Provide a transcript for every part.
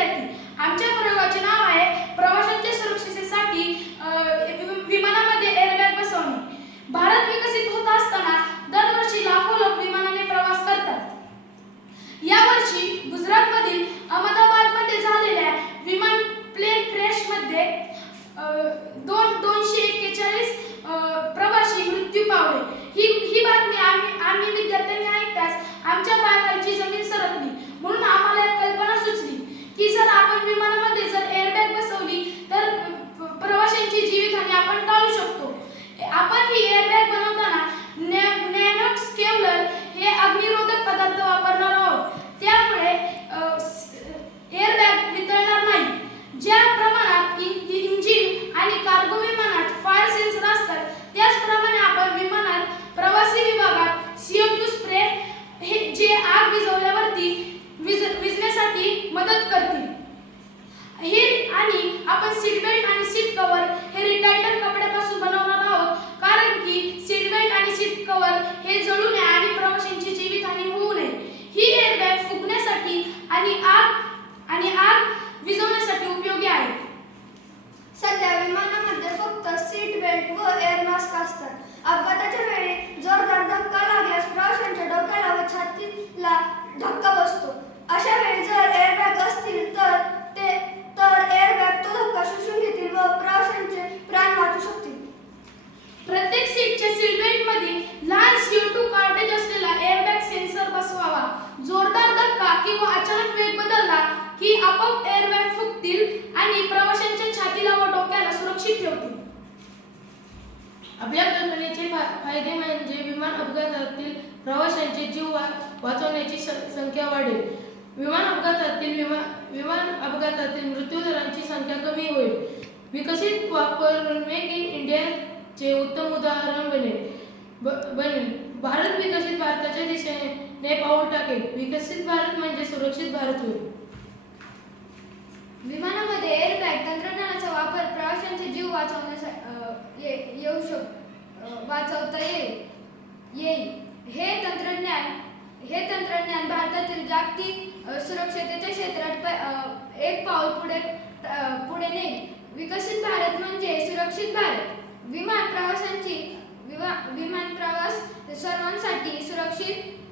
विद्यार्थी. आमच्या प्रयोगाचे नाव आहे प्रवाशांच्या सुरक्षिततेसाठी विमानामध्ये एअरबॅग बसवणे. भारत विकसित होत असताना दरवर्षी लाखो लोक विमानाने प्रवास करतात. यावर्षी गुजरातमधील अहमदाबादमध्ये झालेल्या विमान प्लेन क्रॅशमध्ये 241 प्रवासी मृत्यू पावले. ही बातमी आम्ही विद्यार्थ्यांनी ऐकताच आमच्या पायाखालची जमीन सरकली. म्हणून आम्हाला एक कल्पना सुचली की जर आपण विमानामध्ये एअरबॅग बसवली तर प्रवाशांची जीवितहानी आपण टाळू शकतो. आपण ही एअरबॅग बनवताना नॅनोक्स केवलर हे अग्निरोधक पदार्थ वापरणार आहोत. त्यामुळे एअरबॅग वितळणार नाही. ज्या प्रमाणात इंजिन आणि कार्गो विमानात फायर सेन्सर असतात त्याचप्रमाणे आपण विमानात प्रवासी विभागात CO2 स्प्रे जे आग विझवल्यावरती विझण्यासाठी मदत करतील. आणि आपण सीट बेल्ट आणि सीट कव्हर हे रिटायर्ड कपड्यापासून बनवणार आहोत, कारण की सीट बेल्ट आणि सीट कव्हर हे जळू नये आणि प्रवाशांची जीवितहानी होऊ नये. ही एअरबॅग फुगण्यासाठी आणि आग विझवण्यासाठी उपयोगी आहे. सध्या विमानामध्ये फक्त सीट बेल्ट व एअर मास्क असतात. अपघाताच्या वेळी जोरदार धक्का लागल्यास प्रवाशांच्या डोक्याला व छातीला धक्का बसतो. अशा वेळी जर एअरबॅग असतील तर एअरबॅग तो धक्का शोषून घेतील व प्रवाशांचे प्राण वाचू शकतील. प्रत्येक सीटच्या सीट बेल्टमध्ये लहान CO2 कार्टेज असलेला एअरबॅग सेन्सर बसवावा. जोरदार धक्का किंवा अचानक वेग बदलला की आपोआप एअरबॅग फुगतील आणि प्रवाशांच्या छातीला व डोक्याला सुरक्षित ठेवतील. आपल्या कल्पनेचे फायदे म्हणजे विमान अपघातातील प्रवाशांचे जीव वाचवण्याची संख्या वाढेल. विमान अपघातातील मृत्यूदरांची संख्या कमी होईल. विकसित वापर मेक इन इंडियाचे उत्तम उदाहरण बनेल. भारत विकसित भारताच्या दिशेने पाऊल टाकेल. विकसित भारत म्हणजे सुरक्षित भारत होईल. विमानामध्ये एअरबॅग तंत्रज्ञानाचा वापर प्रवाशांचे जीव वाचवता येईल. हे तंत्रज्ञान भारतातील जागतिक सुरक्षतेच्या क्षेत्रात एक पाऊल पुढे नेईल. विकसित भारत म्हणजे सुरक्षित भारत. विमान प्रवास सर्वांसाठी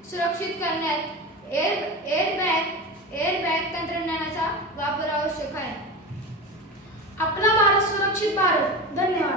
सुरक्षित करण्यात एअरबॅग तंत्रज्ञानाचा वापर आवश्यक आहे. आपला भारत सुरक्षित भारत. धन्यवाद.